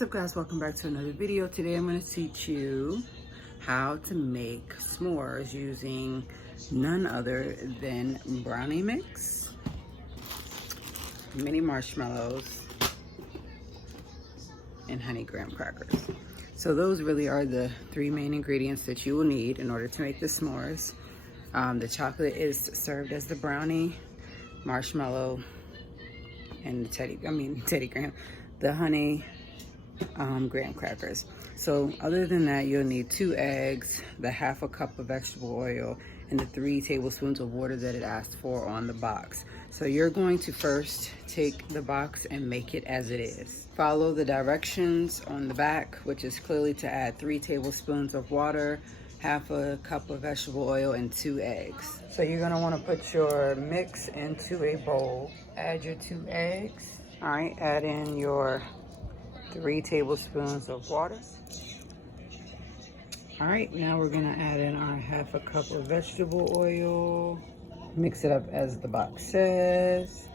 What's up, guys? Welcome back to another video. Today I'm going to teach you how to make s'mores using none other than brownie mix, mini marshmallows, and honey graham crackers. So those really are the three main ingredients that you will need in order to make the s'mores. The chocolate is served as the brownie, marshmallow, and the honey graham crackers. So other than that, you'll need 2 eggs, the half a cup of vegetable oil, and the 3 tablespoons of water that it asked for on the box. So you're going to first take the box and make it as it is. Follow the directions on the back, which is clearly to add 3 tablespoons of water, half a cup of vegetable oil, and 2 eggs. So you're gonna wanna put your mix into a bowl. Add your 2 eggs. All right, add in your 3 tablespoons of water. All right, now we're gonna add in our half a cup of vegetable oil. Mix it up as the box says.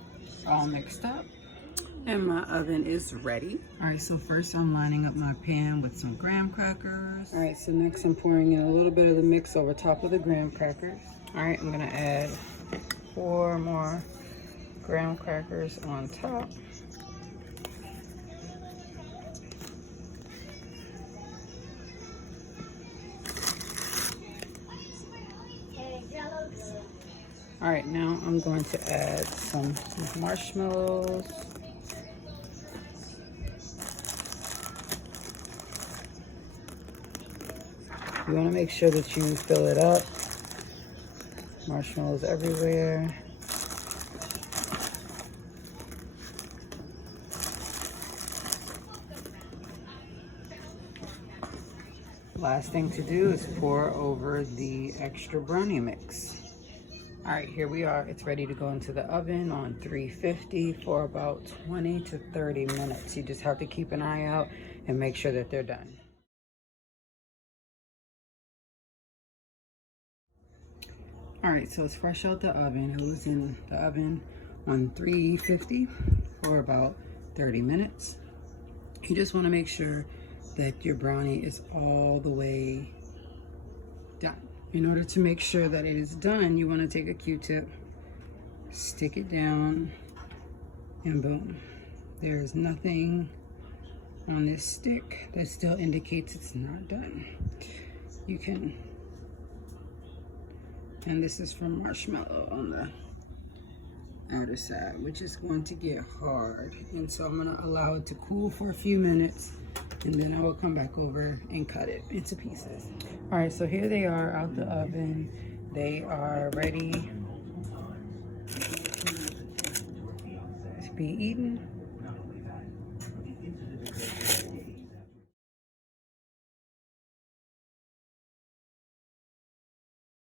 All mixed up. And my oven is ready. All right, so first I'm lining up my pan with some graham crackers. All right, so next I'm pouring in a little bit of the mix over top of the graham crackers. All right, I'm gonna add 4 more graham crackers on top. All right, now I'm going to add some marshmallows. You want to make sure that you fill it up. Marshmallows everywhere. Last thing to do is pour over the extra brownie mix. All right, here we are. It's ready to go into the oven on 350 for about 20 to 30 minutes. You just have to keep an eye out and make sure that they're done. All right, so it's fresh out the oven. It was in the oven on 350 for about 30 minutes. You just want to make sure that your brownie is all the way done. In order to make sure that it is done, you want to take a Q-tip, stick it down, and boom. There is nothing on this stick that still indicates it's not done. You can, and this is from marshmallow on the outer side, which is going to get hard. And so I'm going to allow it to cool for a few minutes, and then I will come back over and cut it into pieces. All right, so here they are out the oven. They are ready to be eaten.